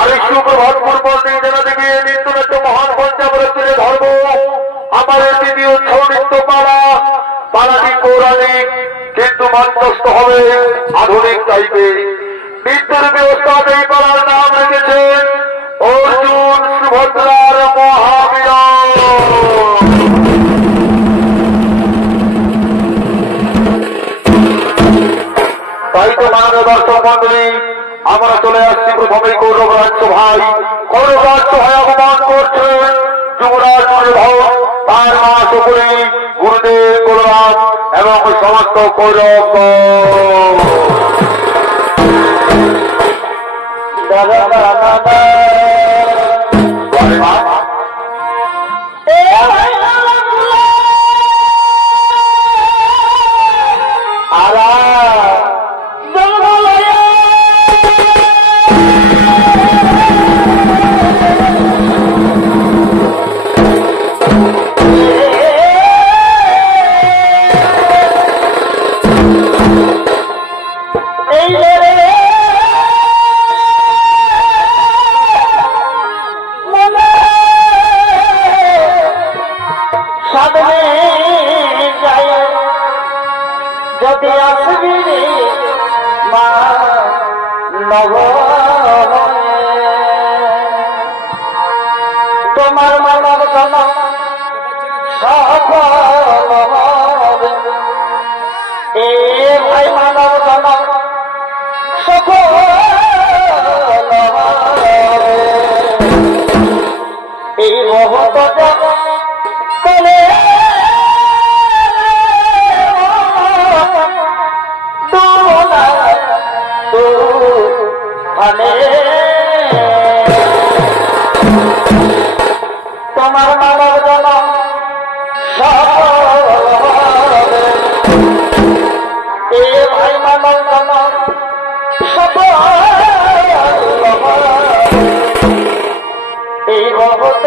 আরেকটু প্রভাতপুর বলতে জানা থেকে নৃত্যনাট্য মহান পঞ্চামৃত তুলে ধর্ম আমাদের দ্বিতীয় ছৌ নৃত্য পাড়াটি পৌরাণিক কিন্তু মঞ্চস্থ হবে আধুনিক টাইপে। নৃত্যের ব্যবস্থা এই পাড়ার নাম রেখেছেন অর্জুন সুভদ্রার মহাবিজয়। তাই তো মাননীয় দর্শক মন্ডলী, আমরা চলে আসছি প্রথমেই কৌরব রাজ্য ভাই। কৌরব রাজ্য ভাই অপমান করছেন যুবরাজ মনোভাব, তার মা সকলেই গুরুদেব বলরাম এবং সমস্ত কৌরব। তোমার মানব জন এ ভাই মানব জন সকল এই মহত কলে তোমার মানব জন এ ভাই মানব জন এই মহত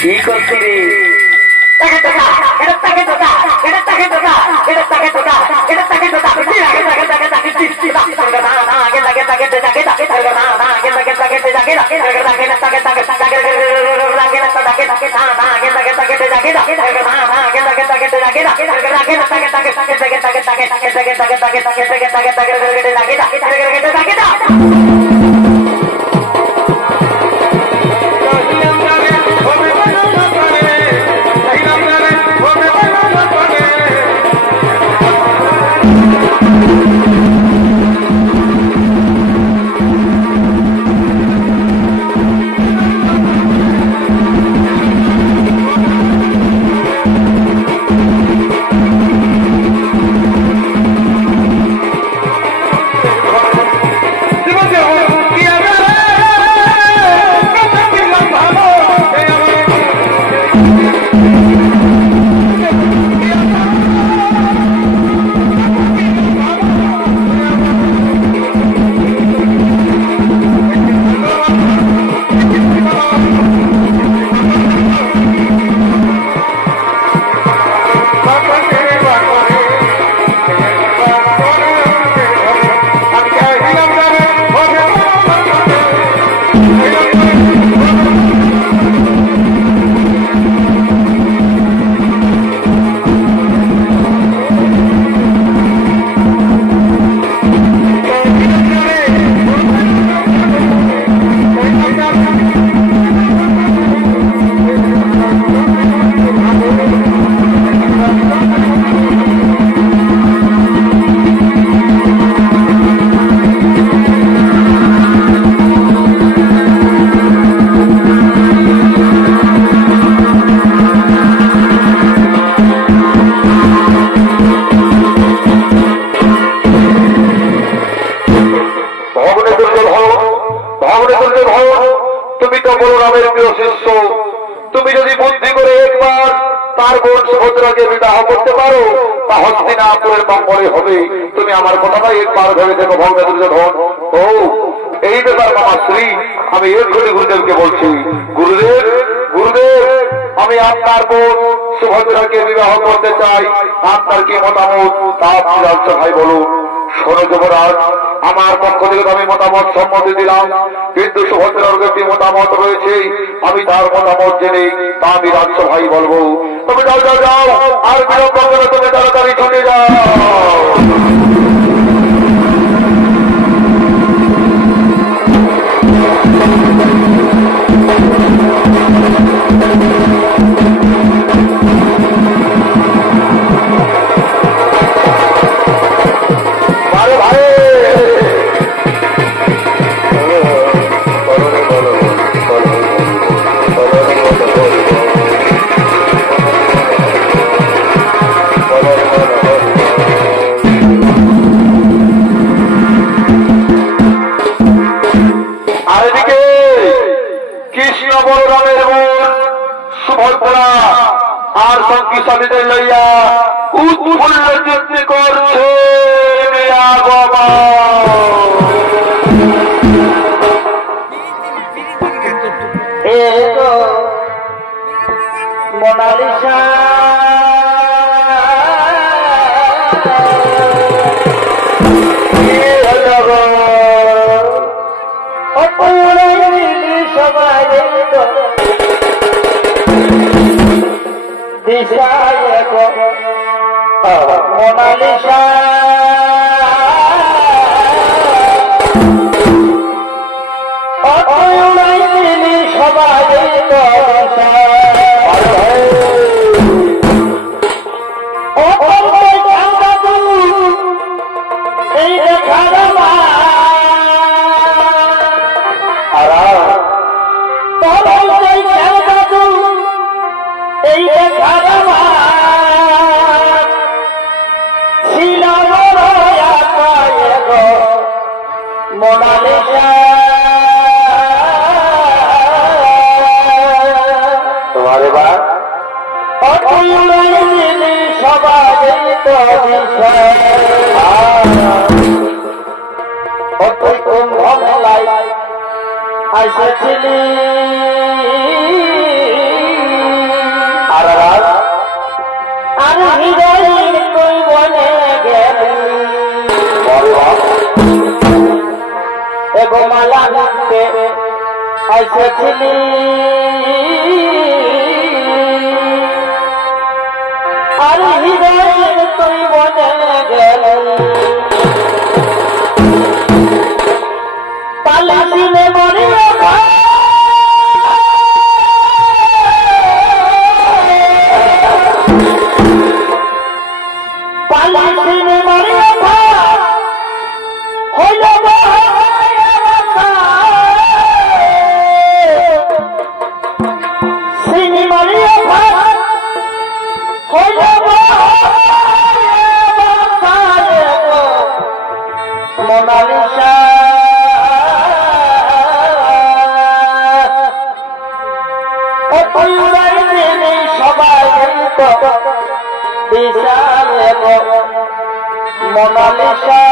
কি করছিলি? তুমি যদি বুদ্ধি করে একবার তার বোন সুভদ্রাকে বিবাহ করতে পারো তা হস্তিনাপুরের মঙ্গলে হবে। তুমি আমার কথাটা একবার ভেবে দেখো ভগ্ন দুর্যোধন। ও এই ব্যাপার মামা শ্রী, আমি এক্ষুনি গুরুদেবকে বলছি। গুরুদেব গুরুদেব, আমি আপনার বোন সুভদ্রাকে বিবাহ করতে চাই, আপনার কি মতামত তা আপনি রাজ্য ভাই বলুন। শোনো যুবরাজ, আমার পক্ষ থেকে আমি মতামত সম্মতি দিলাম, কিন্তু সুভদ্রার একটি মতামত রয়েছে, আমি তার মতামত জেনে তা আমি রাজ্য ভাই বলবো। তুমি যাও যাও যাও, আর বিলম্ব করে তুমি তাড়াতাড়ি ছুটে যাও। আর সঙ্গী সাথীদের লইয়া উৎফুল্ল চিত্তে করছে মোনালিসা সবাই মোনালিসা এই আসছিলি আর হৃদয় তুই বলে গেলি এগো মালা ঘুরতে আসছিলি আর হৃদয় তুই বলে গেলি পালাসিনে মরিয়া পালাসিনে মরিয়া হইল সিনি মরিয়া হইল মোনালিসা সবাই মোনালিসা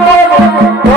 কমলা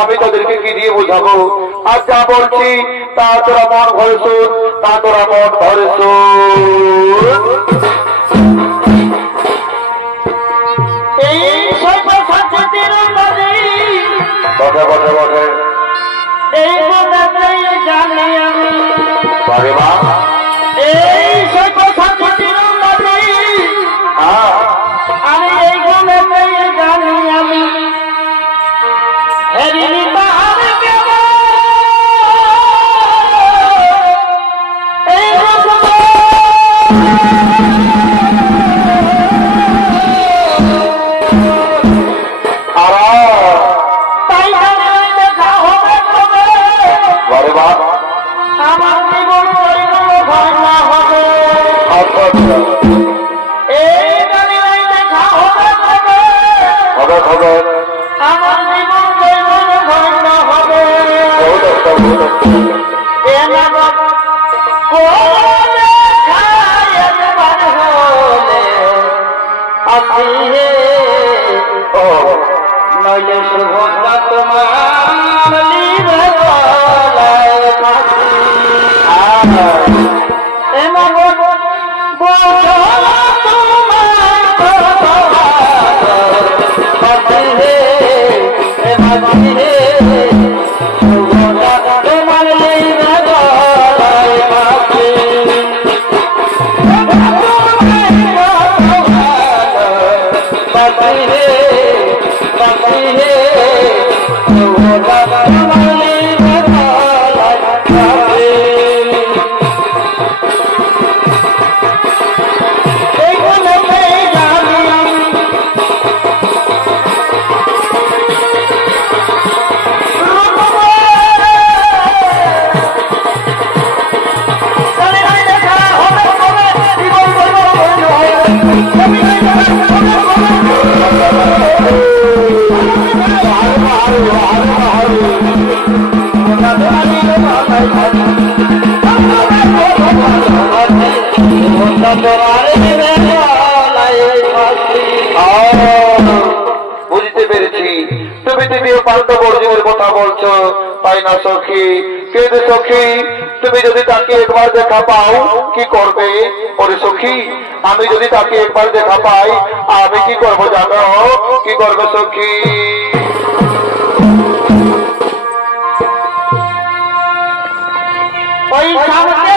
আমি তাদেরকে কি দিয়ে বোঝাবো? আর যা বলছি তা তোরা মন ভরে শোন, তা তোরা মন ভরে শোন। বটে বটে বটে বারে মা আমি এই গুণে জানি আমি আমার জীবন হবে এই গাড়ি দেখা হবে হবে আমার জীবন ঘটনা হবে নইলে শুভটা তোমার বুঝতে পেরেছি তুমি তৃতীয় পাল্টা বর্জনের কথা বলছো, তাই না সখী? কিন্তু সখী তুমি যদি তাকে একবার দেখা পাও কি করবে? ওরে সখী আমি যদি তাকে একবার দেখা পাই আমি কি করবো জানো? কি করবে সখী? ওই সামনে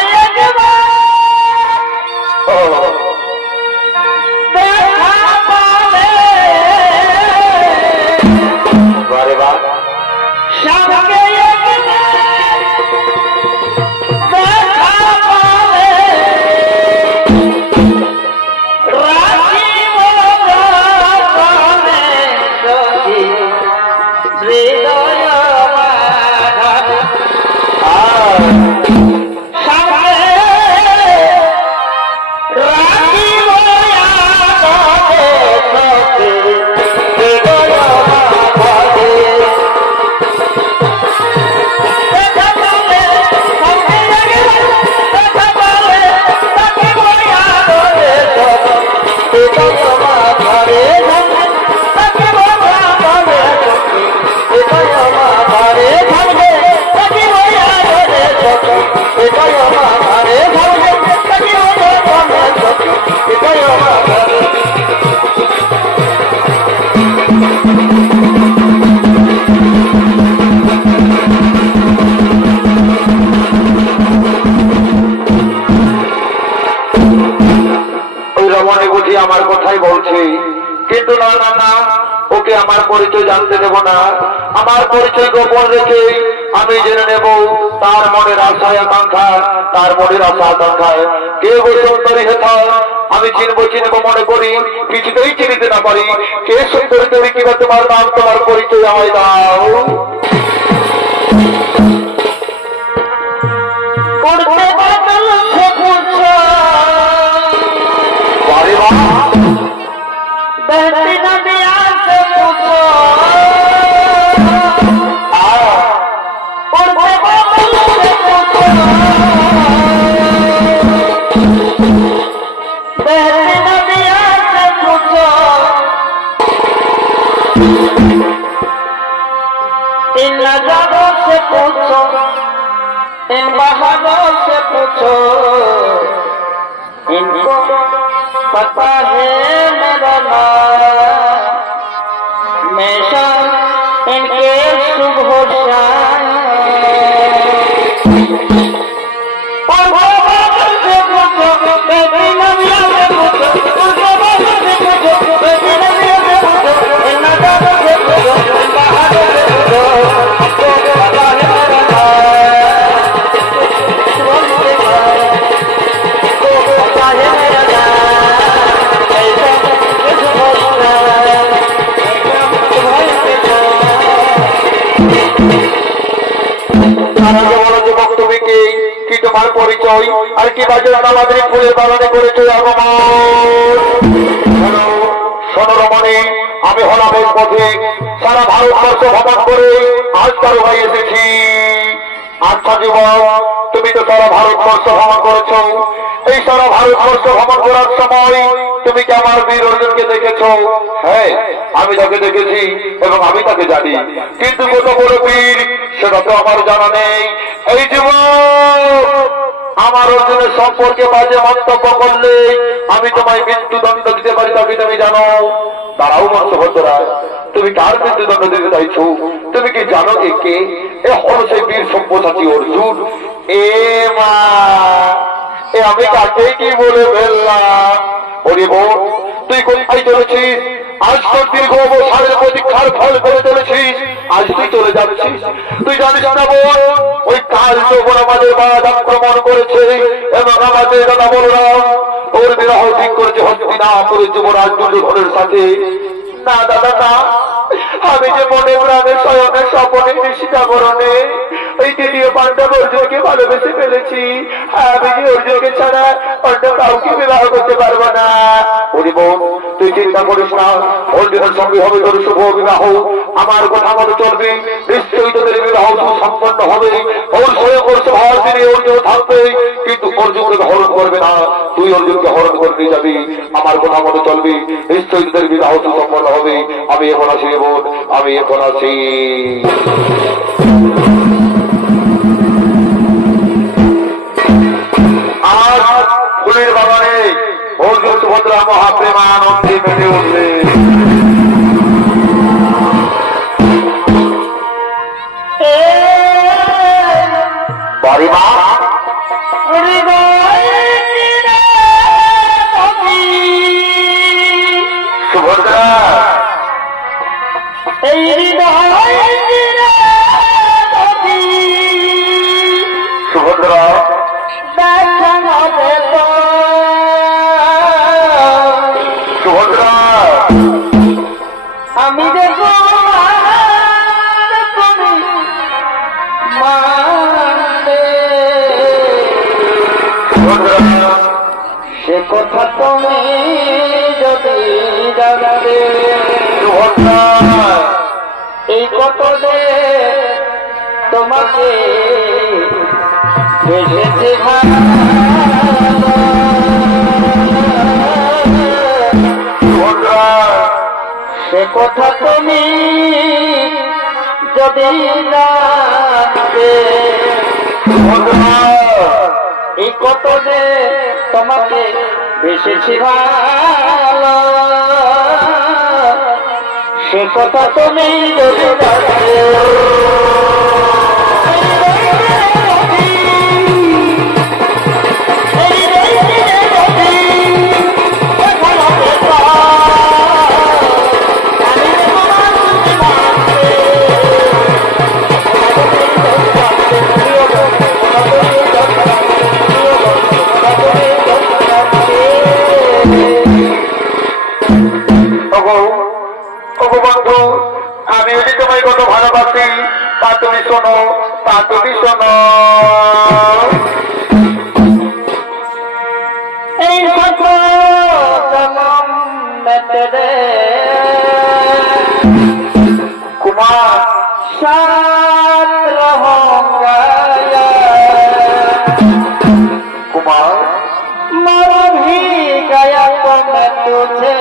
পরিচয় জানতে দেব না, আমার পরিচয় গোপন রেখে আমি জেনে নেব তার মনের আশায় আকাঙ্ক্ষা, তার মনের আশা আকাঙ্ক্ষায় কে সুন্দরী হেথা আমি চিনবো মনে করি, কিছুতেই চিনিতে না পারি কে সুন্দরী তুমি, কিংবা তোমার নাম তোমার পরিচয় আমায় দাও। इन नजारों से पूछो, इन बहारों से पूछो, इनको पता है मेरा नाम, मैं शाम इनके शुभ हो शाम। और बाबा से पूछो, बेबी नबिया से पूछो, उनके बाबा से पूछो, बेबी नबिया से पूछो, इन नजारों से पूछो, इन बहारों से पूछो, কি তোমার পরিচয় আর কি বাজে আমাদের ফুলের বাগানে করেছো আগমন। শোনো রমণী, আমি হলাম এই পথে সারা ভারতবর্ষ ভ্রমণ করে আজ কারো ভাই এসেছি। আচ্ছা যুবক, তুমি তো সারা ভারতবর্ষ ভ্রমণ করেছো, এই সারা ভারতবর্ষ ভ্রমণ করার সময় তুমি কি আমার বীর অর্জুনকে দেখেছো? হ্যাঁ, আমি তাকে দেখেছি এবং আমি তাকে জানি, কিন্তু কত বড় বীর সেটা তো আমার জানা নেই। এই যুবক, আমার অর্জুনের সম্পর্কে বাজে মন্তব্য করলে আমি তোমায় মৃত্যুদণ্ড দিতে পারি, তবে তুমি জানো। তারাও বংশবদ্ধরা, তুমি কার মৃত্যুদণ্ড দিতে চাইছো? তুমি কি জানো কে? এ হল সেই বীর সব্যসাচী অর্জুন। এ মা, এ আমি কাকে কি বলে ফেললাম? ওরে বোন, তুই কোথায় চলেছিস? আজ তোর দীর্ঘ অবসানের প্রতীক্ষার ফল পেয়ে চলেছিস, আজ তুই চলে যাচ্ছিস। তুই জানিস না বোন, ওই কাল যখন আমাদের বাদ আক্রমণ করেছে এবং আমাদের দাদা বলরাম ওর বিবাহ ঠিক করেছে হস্তিনাপুরের যুবরাজ দুর্যোধনের সাথে। না দাদা না, আমি যে মনে প্রাণে স্বয়নের স্বপনে নিশিকাবরণে ওই দ্বিতীয় পাণ্ডব অর্জুনকে ভালোবেসে ফেলেছি। আমি যে অর্জুনকে ছাড়া অন্য কাউকে বিবাহ করতে পারবো না। ওরে বোন, তুই চিন্তা করিস না, অর্জুনের সঙ্গে হবে তোর শুভ বিবাহ। আমার কথা মতো চলবি, নিশ্চয়ই তোদের বিবাহ সুসম্পন্ন হবে। ওর স্বয়ং ওর স্বভাব দিনে অর্জুন থাকবে, কিন্তু অর্জুনকে হরণ করবে না, তুই অর্জুনকে হরণ করতে যাবি। আমার কথা মতো চলবি, নিশ্চয়ই তোদের বিবাহ সুসম্পন্ন হবে। আমি এখন আসি বোন, আমি এখন আছি। আজ ফুলের বাগানে অর্জুন সুভদ্রা মহাপ্রেমানন্দে মেতে উঠবে। বাড়ি মা সুভদ্রা, সুভদ্রা সুভদ্রা, আমি দেখো সে কথা তুমি যদি জানাবে, এই কত দে তোমাকে বেঁচেছে সে কথা তুমি যদি জানবে, এই কত যে তোমাকে বেশি ভালো সে কথা তুমি যদি জানবে। শোনো, তা তুমি শোনো। এই কুমার साथ रहूंगा কুমার मर भी गया तो मैं तुझे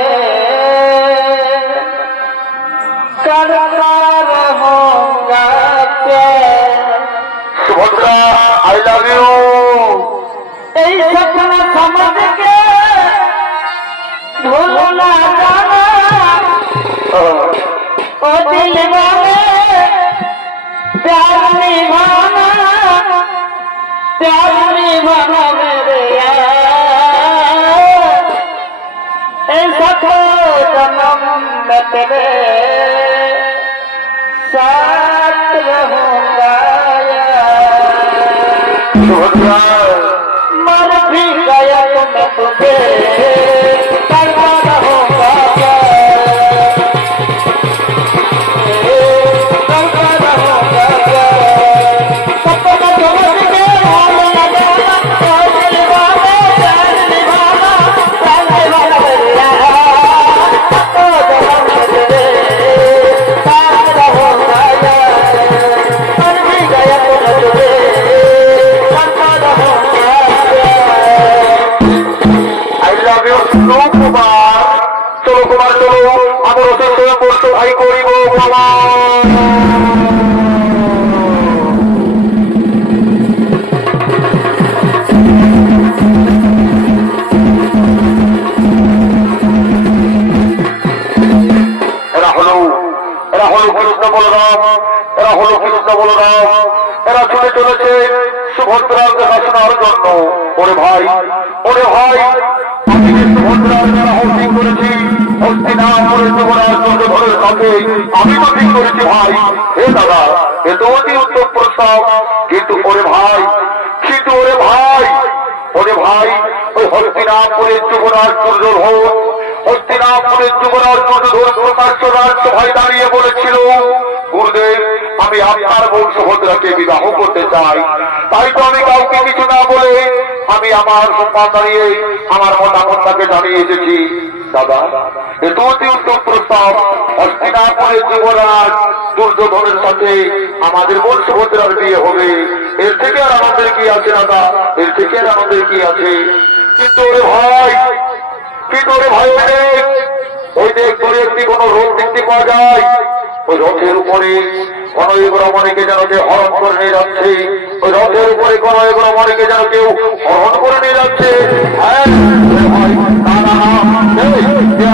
करता रहूंगा प्यार। Subhadra I love you. এই सपना समझ के भूलना जाना ओ दिल वाले प्यार निभाना मेरे यार। ऐसा तो जन्म में तेरे साथ रहूंगा यार। सुभद्रा मर भी गया तो मैं तुझे करता रहूंगा प्यार। करता रहूंगा प्यार। सपना समझ के भूलना जाना ओ दिल वाले प्यार निभाना मेरे यार। ओ जन्म में तेरे साथ रहूंगा यार। मर भी गया तो मैं तुझे करता रहूंगा I love you know Kumar. চলো কুমার চলো, আমার ওদের সঙ্গে বসে ভাই করিব বাবা। এরা হলো কৃষ্ণ বলরাম, এরা হলো কৃষ্ণ বলরাম। এরা ছুটে চলেছে সুভদ্রার দেখাশোনার জন্য। ওরে ভাই আমি যে সুভদ্রার যারা হস্তি করেছি, হস্তিনাপুরের যুবরাজ দুর্যোধনের সাথে আমি তো ঠিক করেছি ভাই। হে দাদা, এ তো অতি উত্তম প্রস্তাব। কিন্তু ওরে ভাই ওই হস্তিনাপুরের যুবরাজ দুর্যোধন, হস্তিনাপুরের যুবরাজ দুর্যোধন প্রকাশ্য রাজসভায় দাঁড়িয়ে বলেছিল, গুরুদেব আমি আপনার বোন সুভদ্রাকে বিবাহ করতে চাই। তাই তো আমি কাউকে কিছু না বলে আমি আমার সম্মান দাঁড়িয়ে আমার মতামত তাকে জানিয়ে এসেছি। দাদা এ তো অতি উত্তম প্রস্তাব। হস্তিনাপুরের যুবরাজ দুর্যোধনের সাথে আমাদের বোন সুভদ্রার বিয়ে হবে। এর থেকে আর আমাদের কি আছে দাদা, এর থেকে আর আমাদের কি আছে? কিন্তু ওরে ভাই ওই দেখ ধরে একটি কোন রোগ দেখতে পাওয়া যায়। ওই রথের উপরে কোন এক রমণীকে যেন কেউ হরণ করে নিয়ে যাচ্ছে। ওই রথের উপরে কোন এক রমণীকে যেন কেউ হরণ করে নিয়ে যাচ্ছে। হ্যাঁ ভাই,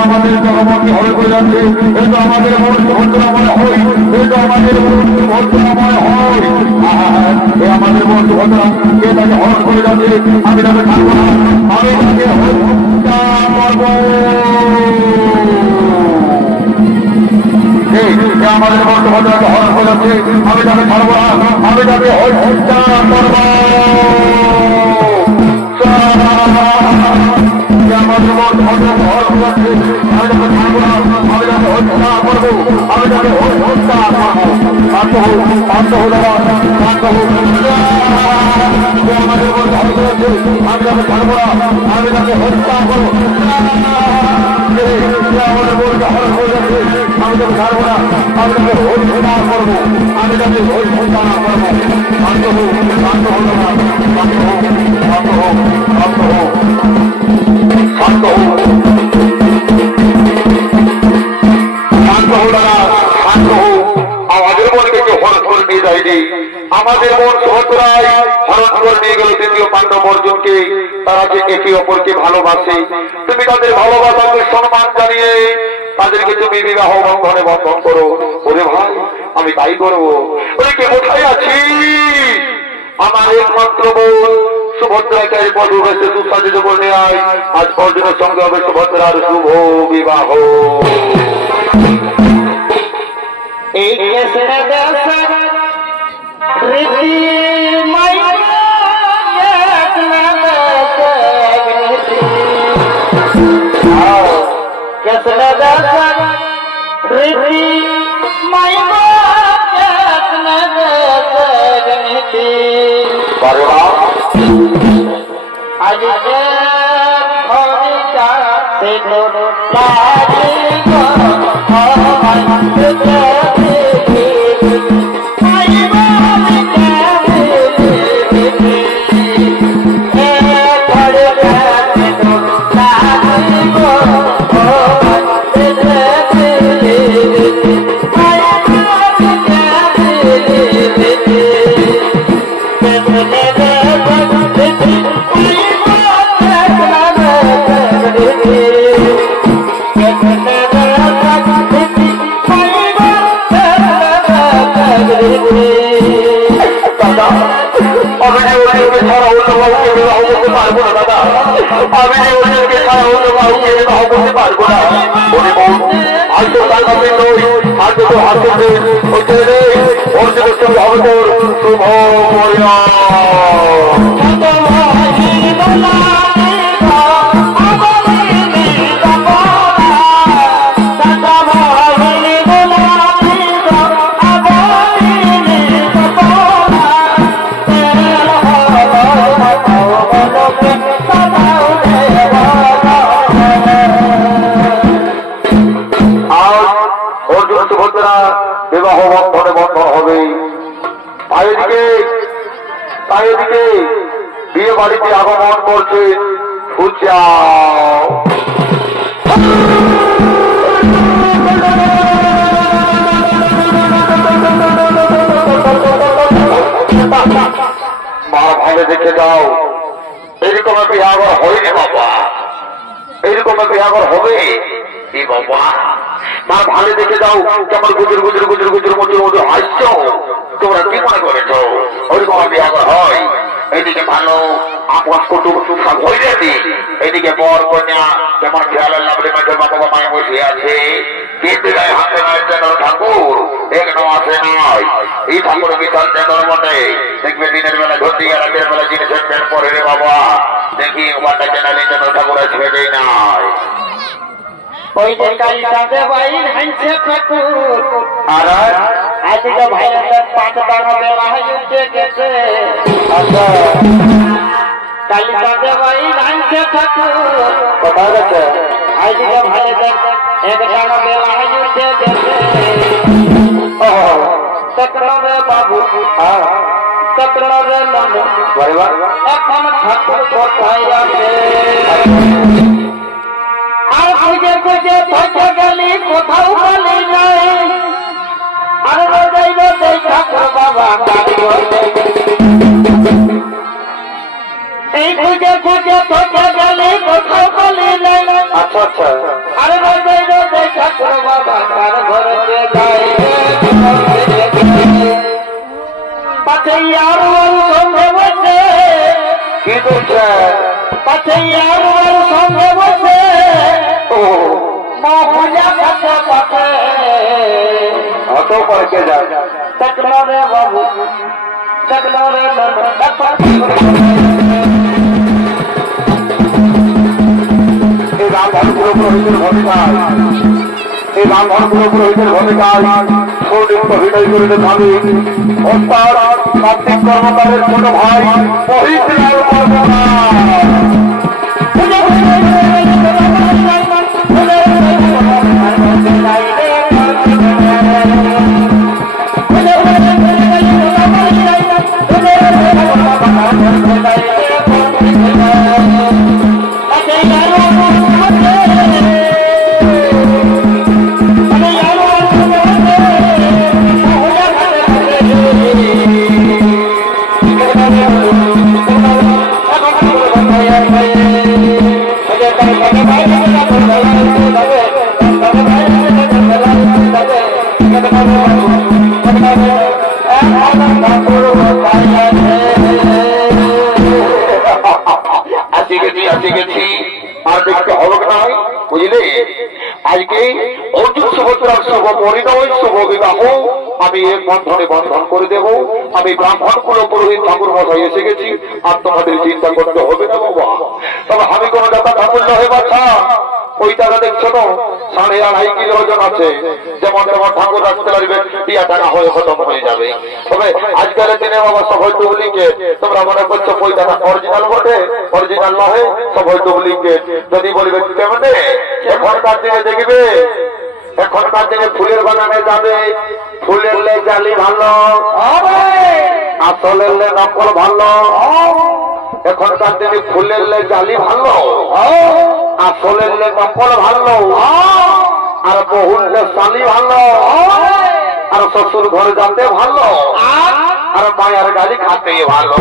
আমাদের জনমকে হরণ করে যাচ্ছে। এ তো আমাদের ভদ্রময় হয়, এ তো আমাদের ভদ্রময় হয়। এ আমাদের ভদ্র কে তাকে হরণ করে যাচ্ছে। আমি তাকে থাকবো না, আমি তাকে হত্যা করব। আমাদের ভদ্রকে হরণ করে যাচ্ছে, আমি তাকে ছাড়বো না, আমি তাকে হত্যা করব। আমাদের ভদ্রকে হরণ করে যাচ্ছে, আমি তাকে ছাড়বো না, আমি তাকে হত্যা করবো, আমি তাকে হত্যা করবো। শান্ত হোক দাদা, শান্ত হোক। আমাদের ভদ্র হরণ করে যাচ্ছে, আমি তাকে ছাড়বো না, আমি তাকে হত্যা করবো। আমাদের ভদ্র হরণ করে যাচ্ছে, আমি তাকে ছাড়বো না, আমি তাকে হত্যা করবো, আমি তাকে হত্যা করবো। শান্ত হোক দাদা, শান্ত হোক, শান্ত হোক, শান্ত হোক, শান্ত হোক, শান্ত হোক দাদা, শান্ত হোক। আমাদের বোনকে কেউ হরণ করে নিয়ে যায়নি। আমাদের বোন সুভদ্রায় হরণ করে নিয়ে গেল তৃতীয় পাণ্ডব অর্জুনকে। তারা যে একে অপরকে ভালোবাসে, তুমি তাদের ভালোবাসাকে সম্মান জানিয়ে তাদেরকে তুমি বিবাহ বন্ধনে বন্ধন করো। ওরে ভাই আমি তাই করবো। ওই কে কোথায় আছি? আমার একমাত্র বোন সুভদ্রাকে বধূ বেশে সুসাজিত করে নিয়ে আয়। আজ অর্জুনের সঙ্গে হবে সুভদ্রার শুভ বিবাহ। एक रीति পারে না। আজ যে খরিকা সে তোর লাগিব আমি যে ওদেরকে ছাড়া অন্য কাউকে বিবাহ করতে পারবো না দাদা, আমি যে ওদেরকে ছাড়া অন্য কাউকে বিবাহ করতে পারবো না। হয়তো টাকাতে নই, হয়তো তো হাতে হইতে নেই, ওর জন্য শুভ হবে তোর শুভ বিবাহ বন্ধনে বন্ধন হবে। তাই এদিকে বিয়ে বাড়িতে আগমন করছে সূর্যা। মা ভালো দেখে যাও, এরকম বিহাগর হয়নি বাবা, এরকম বিহাগর হবে কি বাবা? মা ভালো দেখে যাও, কেমন গুজুর গুজুর গুজুর গুজুর মজুর মজুর হাসছ, তোমরা কি মনে করেছ ওইরকম বিহাগর হয়? এইদিকে ভালো আপোষ কুটুম সব হয়ে যাবে, এদিকে বর কন্যা যেমন খেয়ালের লাভরে মাঝে বাবা মায়ে বসে আছে, কিন্তু গায়ে হাতে নয় যেন ঠাকুর এখনো আসে নয়। এই ঠাকুর বিশাল চেতর মনে দেখবে দিনের বেলা ধরতে গিয়ে রাতের বেলা জিনিসের প্যান্ট পরে রে বাবা, দেখি ওখানটা চেনালি যেন ঠাকুর ছেড়েই নাই। ওই যে কালিকাতে ভাই হাইছে ঠাকুর আর আজকে ভাইয়ের পাঁচ টাকা বেলা হয়ে গেছে। আচ্ছা কালিকাতে ভাই হাইছে ঠাকুর কোথায় গেছে? আজকে ভাইয়ের এক টাকা বেলা হয়ে গেছে। তকলরে বাবু তকলরে নমো এখন ঠাকুর কোথায় আছে? আর খুঁজে খুঁজে ভজে গেলি কোথাও গেলি নাই, আর রোজাই রোজাই ঠাকুর বাবা এই খুঁজে খুঁজে ভজে গেলি কোথাও গেলি নাই। আচ্ছা আচ্ছা আর রোজাই রোজাই ঠাকুর বাবা কার ঘরে যাই পাছে আর সঙ্গে বসে কি করছে? পাছে আর সঙ্গে বসে অত পরকে যা তকলরে বাবু তকলরে এই রামধন পুরোহিতের ভূমিকায়, এই রামধন পুরোহিতের ভূমিকায় সৌদিত্য হৃদয় করিতে ভাবি অস্তার কার্তিক কর্মকারের ছোট ভাই মহিষলাল কর্মকার। আসে গেছি আর দেখতে হবে নাই, বুঝলে? আজকে অর্জুন সুভদ্রার শুভ পরিণয় শুভ বিবাহ আমি এক বন্ধনে বন্ধন করে দেব। আমি ব্রাহ্মণ কুল পুরোহিত ঠাকুর মশাই এসে গেছি, আর তোমাদের চিন্তা করতে হবে না বাবা। তবে আমি কোনো টাকা ঠাকুর নহে বাছা, ওই টাকা দেখছো না 2.5 কিলো ওজন আছে, যেমন যেমন ঠাকুর রাখতে পারবে টিয়া টাকা হয়ে খতম হয়ে যাবে। তবে আজকালের দিনে বাবা সবাই ডুপ্লিকেট, তোমরা মনে করছো পয়সাটা অরিজিনাল বটে, অরিজিনাল নয়, সবাই ডুপ্লিকেট। যদি বলবে কেমনে, এখনকার দিনে দেখবে, এখনকার দিনে ফুলের বাগানে যাবে, ফুলের লে জালি ভালো, আসলের লে নকল ভালো। এখনকার দিনে ফুলের লে জালি ভালো, আসলের লে নকল ভালো, আর বহুল লে শালি ভালো, আর শ্বশুর ঘরে যাতে ভালো, আর মায়ের গালি খাতে ভালো।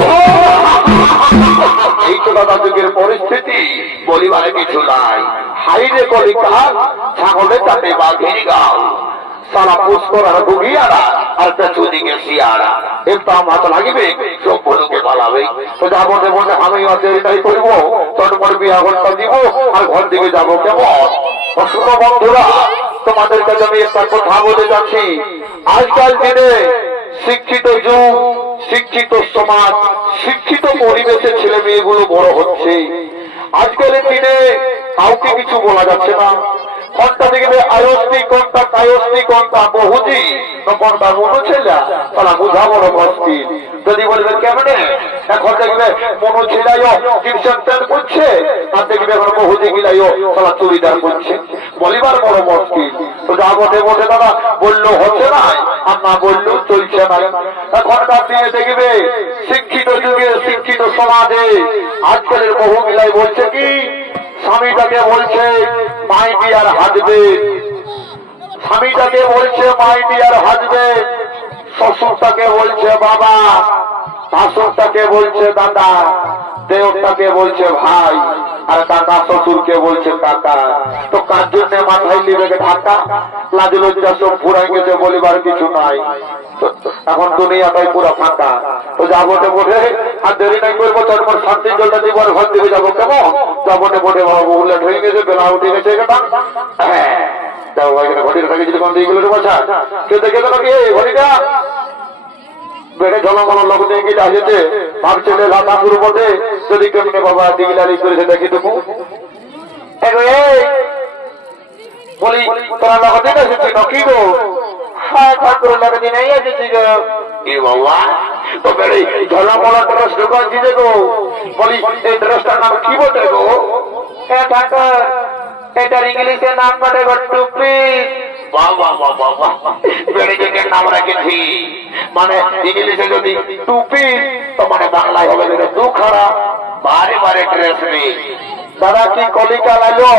এই তো দাদা যুগের পরিস্থিতি, বলিবারে কিছু নাই। হাইরে কলিকাল, ছাগলে চাপে বাঘের গাল, সালা পুষ্কর আর বুঘিয়ারা, আর পেছু দিকে শিয়ারা। একটু হাত লাগিবে, চোখ বলুকে পালাবে। তো যাবো বলে আমি এটাই করবো, চটপট বিয়া ঘন্টা দিব, আর ঘর দিকে যাবো কেমন। শুনো বন্ধুরা, তোমাদের কাছে আমি একটা কথা বলে যাচ্ছি। আজকাল দিনে শিক্ষিত যুগ, শিক্ষিত সমাজ, শিক্ষিত পরিবেশে ছেলে মেয়েগুলো বড় হচ্ছে। আজকালের দিনে কাউকে কিছু বলা যাচ্ছে না। কোনটা দেখবে আয়স্তি, কোনটা কায়স্তি, কোনটা বহুজি, কোনটা মনো ছেলা, তারা বোঝা বড় মুশকিল। যদি বলবে কেমনে, এখন দেখবে মনো ছেলাইও টিউশন প্যান্ট করছে, আর দেখবে এখন বহুজি গিলাইও তারা চুড়িদার করছে, বলিবার বড় মুশকিল। তো যা বটে বটে দাদা বললেও হচ্ছে না, আর না বললেও চলছে না। এখনকার দিনে দেখবে শিক্ষিত যুগে, শিক্ষিত সমাজে আজকালের বহু গিলাই বলছে কি, স্বামীটাকে বলছে মাই ডিয়ার হাজবেন্ড, স্বামীটাকে বলছে মাই ডিয়ার হাজবেন্ড, শ্বশুরটাকে বলছে বাবা, শাশুড়টাকে বলছে দাদা, দেওরটাকে বলছে ভাই, আর কাকা শ্বশুরকে বলছে কাকা। তো কার জন্য মাথায় নিবে ঢাকা, লাজ লজ্জা সব ফুরাই গেছে, বলিবার কিছু নাই। এখন দুনিয়াটাই পুরো ফাঁকা। তো যাবটে বটে, আর দেরি নাই করবো, চটপট শান্তি জলটা দিব, ঘর দিকে যাবো কেমন। যাবটে বটে বাবু লেট হয়ে গেছে, বেলা উঠে গেছে। ঘড়িটা থাকে যদি দিয়ে গেল বাছা, কেউ দেখে তো নাকি ঘড়িটা বেড়ে ঝলমল লোক দিয়ে গিয়ে আসেছে, ভাবছে লাতা শুরু বটে, যদি কেমনে বাবা দিগিলারি করেছে দেখি দেখুন। বলি তোরা লগতে এসেছি নাকি গো? হ্যাঁ ঠাকুর লগতে নেই এসেছি গো। এ বাবা, তো বেড়ে ঝলমল ড্রেস ঢুকাচ্ছি যে গো। বলি এই ড্রেসটার নাম কি বটে গো? এ ঠাকুর, এটার ইংলিশে নাম বটে গো টুপি। বাবা বাবা বাবা, বেড়ে যে নাম রেখেছি, মানে ইংলিশে যদি টুপি, তো মানে বাংলায় হবে দুখারা। বারে বারে ড্রেস নেই দাদা, কি কলিকাল আলো,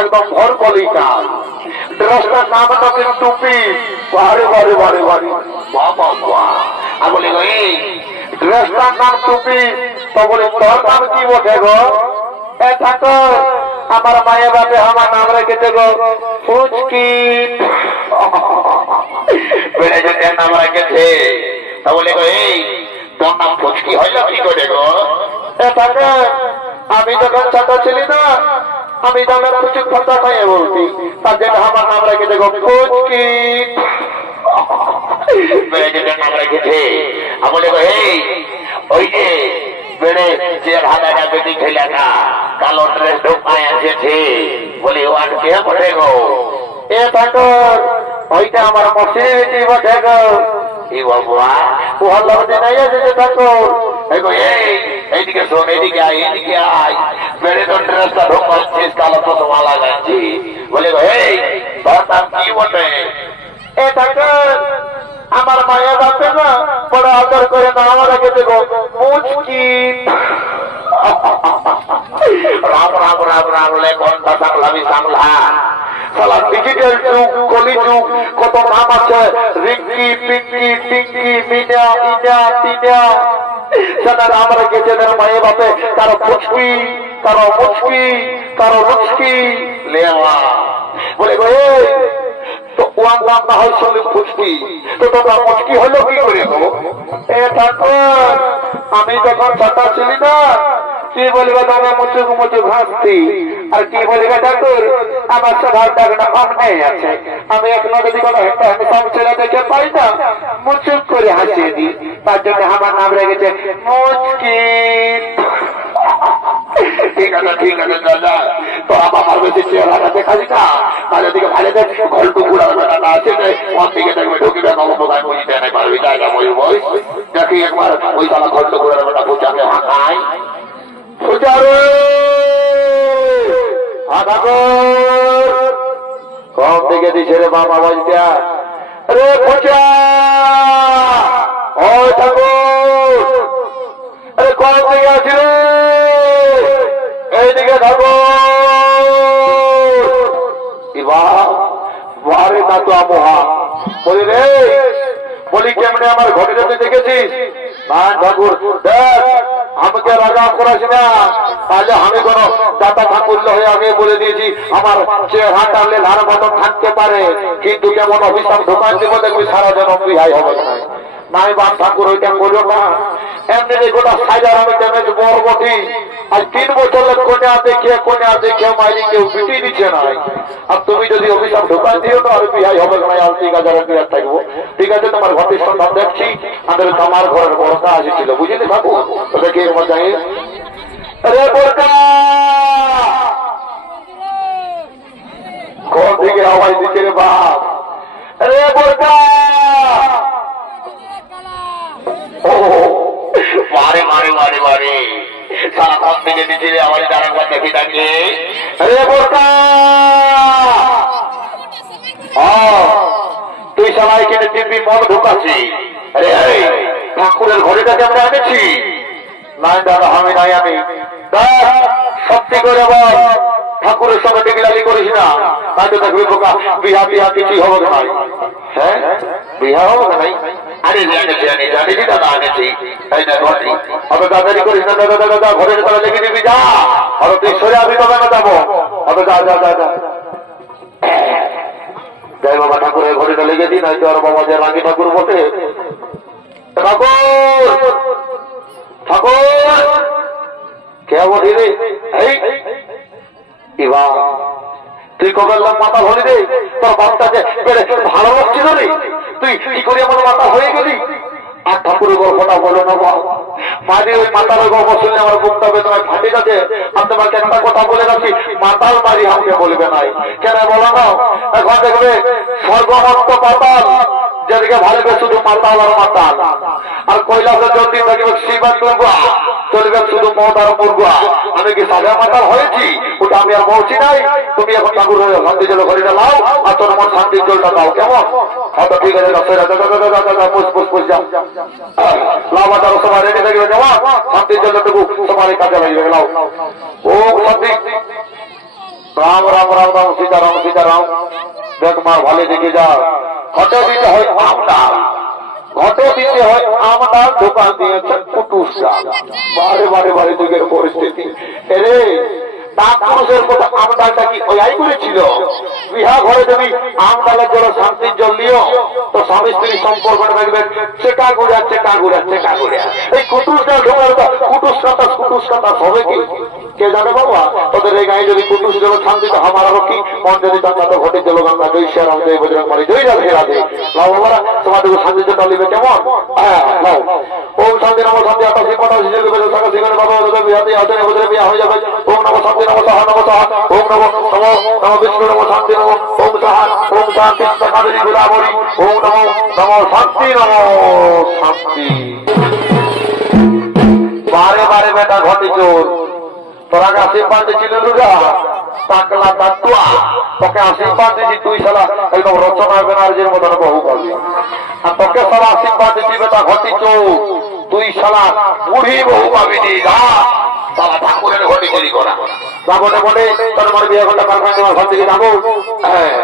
একদম ভর কলিকাল। ড্রেসটার নাম নাকি টুপি, বারে বারে বারে বারে। বাবা বাবা, আমি বলি গো এই ড্রেসটার নাম টুপি, তো বলি তোর নাম কি বটে গো? এ ঠাকুর, আমার মায়ের বাপে আমার নাম রেখেছে গো ফুচকি। বেড়ে যেতে নাম রেখেছে, তা বলে গো এই তোর নাম ফুচকি হইল কি করে গো? এ ঠাকুর, আমি যখন ছোট ছিলি না, আমি যখন ফুচুক ফাটা খাইয়ে বলছি, তার জন্য আমার নাম রেখেছে গো ফুচকি। বেড়ে যেতে নাম রেখেছে, আমি বলে গো এই ওই যে বেড়ে যে হাজারা বেটি ছেলেটা কালো ড্রেস ঢোকায় এসেছে, বলি ওয়ান কে বটে গো? এ ঠাকুর, ওইটা আমার মসজিদ বটে গো। এই বাবা, ও লগতে নাই এসেছে ঠাকুর। এইদিকে শোন, এইদিকে আয়, এইদিকে আয়। বেড়ে তো ড্রেসটা ঢোকাচ্ছিস, কালো তো তোমা লাগাচ্ছি, বলে গো এই তোর নাম কি বটে? এ ঠাকুর, আমার মায়ের বাপে না বড় আদর করে নাম রেখেছে গো মুচকি। রাম রাম রাম রাম লে ঘন্টা সামলাবি সামলা। সালা ডিজিটাল যুগ, কলি যুগ, কত নাম আছে, রিঙ্কি, পিঙ্কি, টিঙ্কি, মিনা, ইনা, টিনা। সেটা নাম রেখেছে মায়ের বাপে, কারো পুচকি, কারো মুচকি, কারো লুচকি। লেওয়া বলে গো এই তো ওয়ান নাম না হয় শুনলে ফুচকি, তো তোমরা মুচকি হলো কি করে গো? এ ঠাকুর, আমি যখন ছোট ছিলি না, কি বলবে তোমরা মুচুক মুচুক হাসতি, আর কি বলবে ঠাকুর আমার স্বভাব ডাকনা অন্যায় আছে। আমি এখনো যদি কোনো হ্যান্ডসাম ছেলে দেখে পাই না, মুচুক করে হাসিয়ে দিই, তার জন্য আমার নাম রেখেছে মুচকি। ঠিক আছে ঠিক আছে দাদা, তোরা বাবার বেশি চেহারাটা দেখালি না, তাহলে দিকে ভালো দেখ ঘন্টু ঘুরার বেড়াটা আছে ওর দিকে দেখবে ঢুকিবে নবপ্রধান বুঝতে নাই পারবি, জায়গা বই বই দেখি একবার ওই তালা ঘন্টু ঘুরার বেড়া পূজাকে হাঁকায় পূজারে কম দিকে দিছে রে বাবা বাজটা রে পূজা ও ঠাকুর আরে কম দিকে আছে রে এইদিকে ঠাকুর না তো আবহা বলি রে বলি কেমনে আমার ঘরে যেতে দেখেছিস না ঠাকুর দেখ আমাকে রাগা করাস না, তাহলে আমি কোন দাতা ঠাকুর হয়ে আগে বলে দিয়েছি আমার চেহারা টানলে ধার মতন থাকতে পারে, কিন্তু কেমন অভিশাপ ঢোকান দিব দেখবি সারা জন বিহাই হবে না। নাই বাপ ঠাকুর ওইটা করলো না, এমনি গোটা সাইডার আমি ড্যামেজ বরবটি আর 3 বছরের কোনে দেখিয়ে মাইরি কেউ পিটিয়ে দিচ্ছে নাই, আর তুমি যদি অভিশাপ ঢোকান দিও তো আর বিহাই হবে না। আর 3000 বিহার থাকবো, ঠিক আছে তোমার ঘটের সন্ধান দেখছি, আমাদের আমার ঘরের বড় কাজ ছিল বুঝলি ঠাকুর, তো দেখি এর মধ্যে রে বোরকা কোন দিকে আওয়াজ দিচ্ছে রে বাপ রে বোরকা মারে মারে মারে মারে সারা কোন দিকে দিচ্ছে রে আওয়াজ দাঁড়াবার দেখি তাকে রে বোরকা তুই সবাই কিনে দিব্যি মন ঢুকাচ্ছি আরে ঠাকুরের ঘরেটাকে আমরা এনেছি নাই দাদা আমি নাই আমি সত্যি করে বল ঠাকুরের সঙ্গে টিকিলালি করিস না, তাই তো দেখবি বোকা বিহা বিহা কিছুই হবে না। হ্যাঁ বিহা হবে না নাই আরে জানিছি দাদা আনেছি তাই না ঘরে হবে দাদারি করিস না দাদা দাদা ঘরের তারা লেগে দিবি যা, আর তুই সরে আমি তবে না যাবো হবে যা যা যা যা যাই বাবা ঠাকুরের ঘরেটা লেগে দিই নয়তো আর বাবা যে রানী ঠাকুর বটে ঠাকুর ঠাকুর কে বলি রে তুই কবে মাথা হলি রে তোর বাচ্চাকে ভালো লাগছিল রে, তুই কি করে আমার মাথা হয়ে গেলি? আর ঠাকুরের গল্পটা বলো না মাঝে ওই মাতার গল্প শুনলে আমার বুকটা বেদনায় ফাটে গেছে। আমি তোমাকে একটা কথা বলে রাখি, মাতাল মারি আমাকে বলবে নাই কেন বলো না, এখন দেখবে স্বর্গমত্ত পাতাল যেদিকে ভালবে শুধু মাতাল আর মাতাল, আর কৈলাসের যদি দেখবে শিবা দুর্গা চলবে শুধু মৌদার মুর্গা। আমি কি সাজা মাতাল হয়েছি ওটা আমি আর বলছি নাই, তুমি এখন ঠাকুর হয়ে শান্তি জল ঘড়িটা লাও আর তোর মন শান্তির জলটা দাও কেমন? হয়তো ঠিক আছে লাও বাজার সবাই রেডি থাকবে কেমন? শান্তির জলটুকু সবারই কাজে লাগবে লাও। ও শান্তি রাম রাম রাম রাম সীতারাম সীতারাম দেখ মার ভালো দেখে যা। ঘটে দিতে হয় আমডাল, ঘটে দিতে হয় আমডাল, দোকান দিয়েছে কুটুস ডাল। বারে বারে বারে যুগের পরিস্থিতি এরে পুরুষের কথা আমডালটা কি ওই করেছিল? বিহা ঘরে যদি আমডালের জন্য শান্তির জল নিও তো স্বামী স্ত্রী সম্পর্ক থাকবে চেকা গুড়া চেকা গুড়া চেকা গুড়া। এই কুটুস ডাল ঢোকার কুটুস কাটা হবে কি কে জানে বাবা? তোদের এই গায়ে যদি কুটুস জল শান্তিতে আমার আরো কি মন যদি তো ঘটে জল গঙ্গা জয় শ্যাম জয় বজরং মারি জয় রাধে রাধে লাও বাবারা তোমাদের শান্তিতে ডালিবে কেমন? হ্যাঁ লাও। ওম শান্তি নম শান্তি আকাশে পাতাল শিশু বেদ সাকা সিংহ বাবা ওদের বিয়াতে আসেন ওদের বিয়া হয়ে যাবে। ওম নম শান্তি নম সাহা নম সাহা ওম নম নম নম বিষ্ণু নম শান্তি নম ওম সাহা ওম শান্তি সকালি গুলাবরি ওম নম নম শান্তি নম শান্তি। বারে বারে বেটা ঘটি চোর তোরা আশীর্বাদ দিয়েছিল দুর্গা টাকলা তাতুয়া তোকে আশীর্বাদ দিয়েছি তুই সালা একদম রচনা ব্যানার্জির মতন বহু পাবি, আর তোকে সালা আশীর্বাদ দিয়েছি বেটা ঘটি চোর তুই সালা বুড়ি বহু পাবিনি। সালা ঠাকুরের ঘটি চুরি করা যাবনে বলে তোর মনে বিয়ে ঘন্টা কারখানা তোমার ঘর থেকে যাবো। হ্যাঁ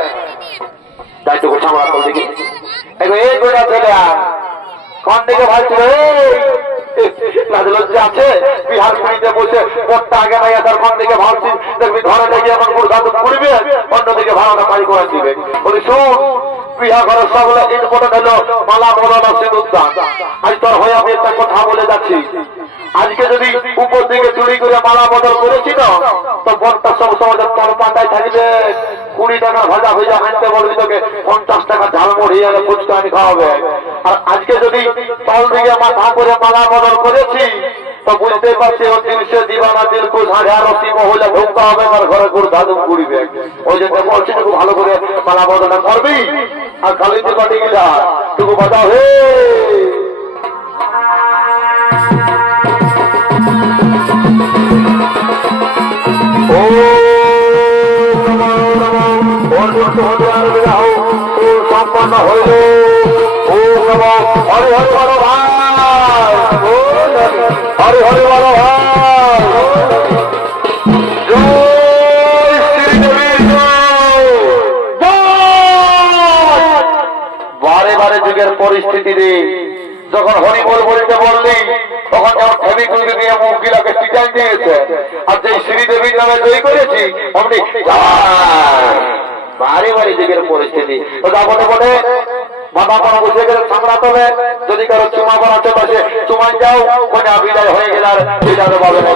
দায়িত্ব করছে আমার তোর দিকে এই গোটা ছেলে আর কোন দিকে ভাই ছিল লজ্জা আছে বিহার পুরীতে বসে পড়তে আগে নাই তার কোন দিকে ভাবছি দেখবি ঘরে লেগে আমার প্রসাদ করবে অন্যদিকে ভাড়াটা পাই করে দিবে। বলি শুন বিহা ঘরের সবগুলো ইম্পর্টেন্ট হলো মালা মৌলানা সিঁদুরদান। আজ তোর হয়ে আমি একটা কথা বলে যাচ্ছি, আজকে যদি উপর দিকে চুরি করে মালা বদল করেছি না তো বনটা সব সময় তোর পাতায় থাকবে 20 টাকা ভাজা ভেজা আনতে বলবি তোকে 50 টাকা ঝালমুড়ি এলে ফুচকা আনি খাওয়াবে। আর আজকে যদি তল দিকে মাথা করে মালা বদল করেছি তো বুঝতে পারছি ও দিনসে দিবানা দিল কো ঝাড়া রসি মহলে ঢুকতে হবে আমার ঘরে করে ধাদুম কুড়িবে ওই জন্য বলছি টুকু ভালো করে পালা বদনা করবি আর খালি তুই পাটি গিলা টুকু বাজাও হে ও সম্পন্ন হইল ও হরি হরি বড় ভাই হরি হরি বড় ভাই বারে বারে যুগের পরিস্থিতিতে যখন হরি বল বলতে বললি তখন যেমন ফেবি কুলকে দিয়ে মুখগুলাকে টিটাই দিয়েছে আর যে শ্রীদেবীর নামে তৈরি করেছি অমনি বারে বারে যুগের পরিস্থিতি বটে বটে মাথা পড়া বসে গেলে সামলা তবে যদি কারো চুমা বানাতে পারছে চুমাই যাও কোনে বিদায় হয়ে গেল আর বিদায় পাবে না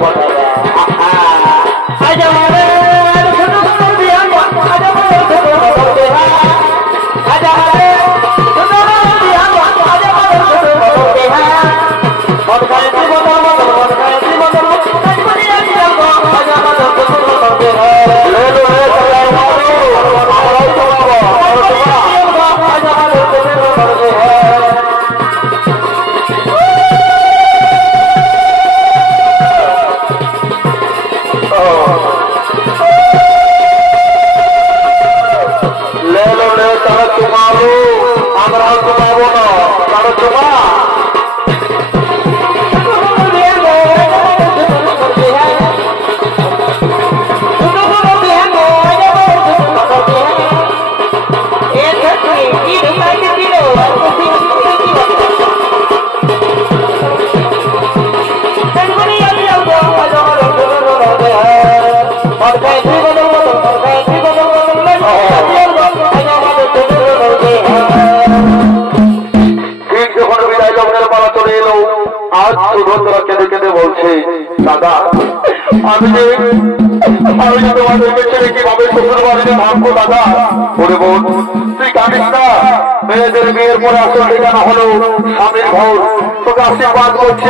বলছে দাদা আমি তোমাদেরকে ছেড়ে কিভাবে শ্বশুর বাড়িতে ভাববো দাদা ওরে বোন তুই কাঁদিস না মেয়েদের বিয়ের পরে আসল ঠিকানা হলো স্বামীর ঘর তোকে আশীর্বাদ করছি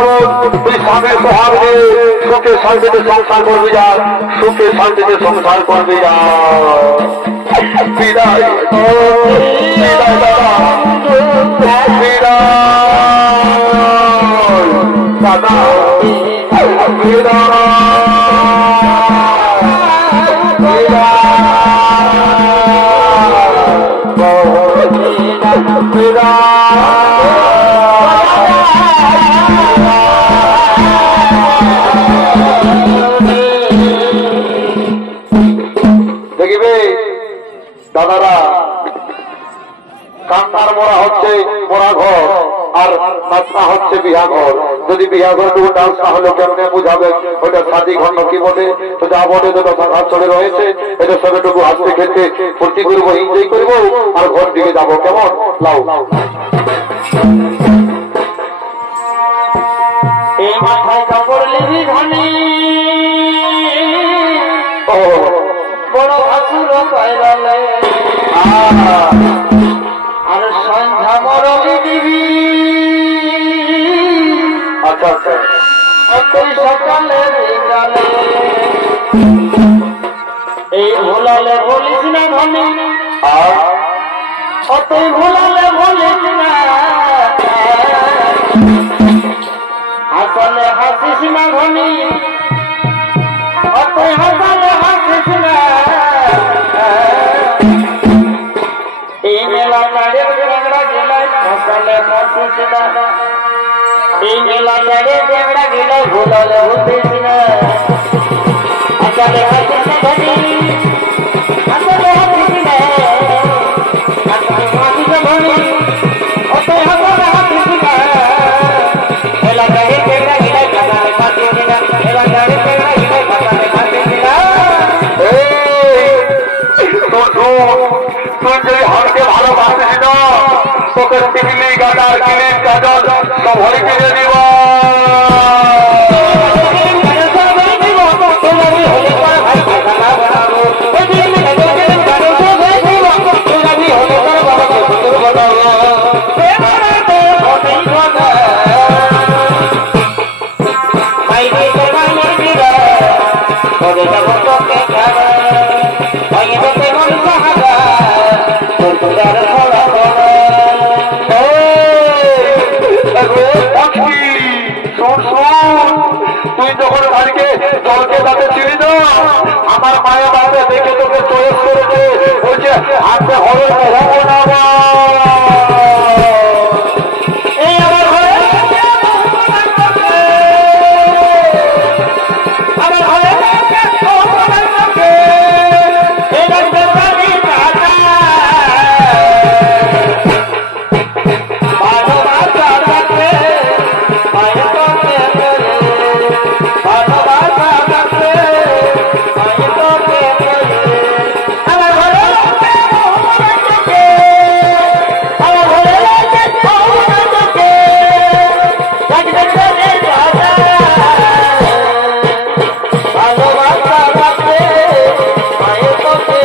তুই স্বামীর সোহাগ দিয়ে সুখে শান্তিতে সংসার করবি যা সুখে শান্তিতে সংসার করবি যা বিদায় বিদায় দাদা বিদায় দাদা দেখিবে দাদারা কান্নার মরা হচ্ছে মরা ঘর আর নাচনা হচ্ছে বিহা ঘর যদি বিহা ঘর টুকু ডান্স না হলে কেমনে বুঝাবে ওটা শাদী ঘর কি বটে তো যা বটে তো হাত চলে রয়েছে এটা সবে টুকু হাসতে খেলতে ফুর্তি করবো এনজয় করবো আর ঘর দিকে যাবো কেমন লাও এই মাথায় কাপড় লিবি ধনী বড় ভাসুর পাইলালে আর সন্ধ্যা মরবি দিবি আচ্ছা আচ্ছা অতই সকালে বিকালে এই ভোলালে বলিস না ধনী আর অতই ভোলালে বলিস না হাসলে হাসিস না ধনী অতই হাসলে হাসিস না এই মেলা নাড়ে টেংরা গেলে হাসলে হাসিস না এই মেলা নাড়ে টেংরা গেলে ভোলালে হতিস না হাসলে হাসিস না ধনী হাসলে হাসিস না হাসিস না ধনী অতই হাসলে হাসিস না মেলা নাড়ে টেংরা গেলে হাসলে হাসিস না মেলা নাড়ে টেংরা গেলে হাসলে হাসিস না তুই যদি হরকে ভালোবাসিস না তোকে টিকলি গাডার কিলিপ গাজল সব হরি কিনে দিব শুন শুন, তুই যখন বাড়িকে জলকে তাতে চিনি না, আমার মায়ের বাবা দেখে তোকে চয়েস করেছে, বলছে হাতে হরণ হবো না বা। এই আমার ঘরে আমার ঘরে এই ডাক্তার বাড়ি কাটা ভালোবাসা থাকলে মায়ের তোকে ভালোবাসা থাকলে মায়ের তোকে আমার ঘরে আমার ঘরে ভালোবাসা থাকলে মায়ের তোকে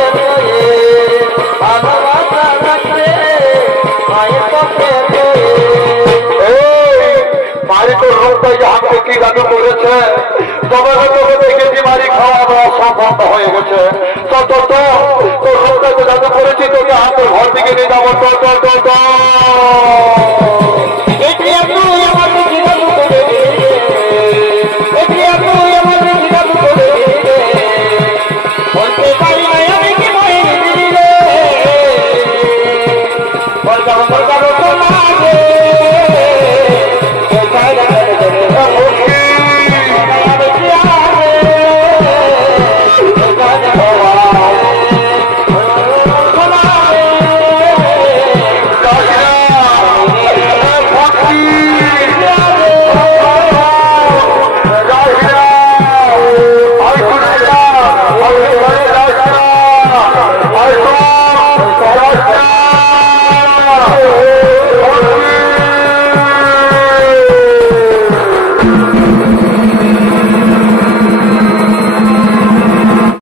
ভালোবাসা থাকলে মায়ের তোকে বাড়ি তোর রূপটাই হাতে কি জাদু করেছে, তবে তোকে দেখেছি বাড়ি খাওয়া দাওয়া সব বন্ধ হয়ে গেছে। তোর রূপটাকে জাদু করেছি, তোকে হাতের ঘর দিকে নিয়ে যাবো। এটি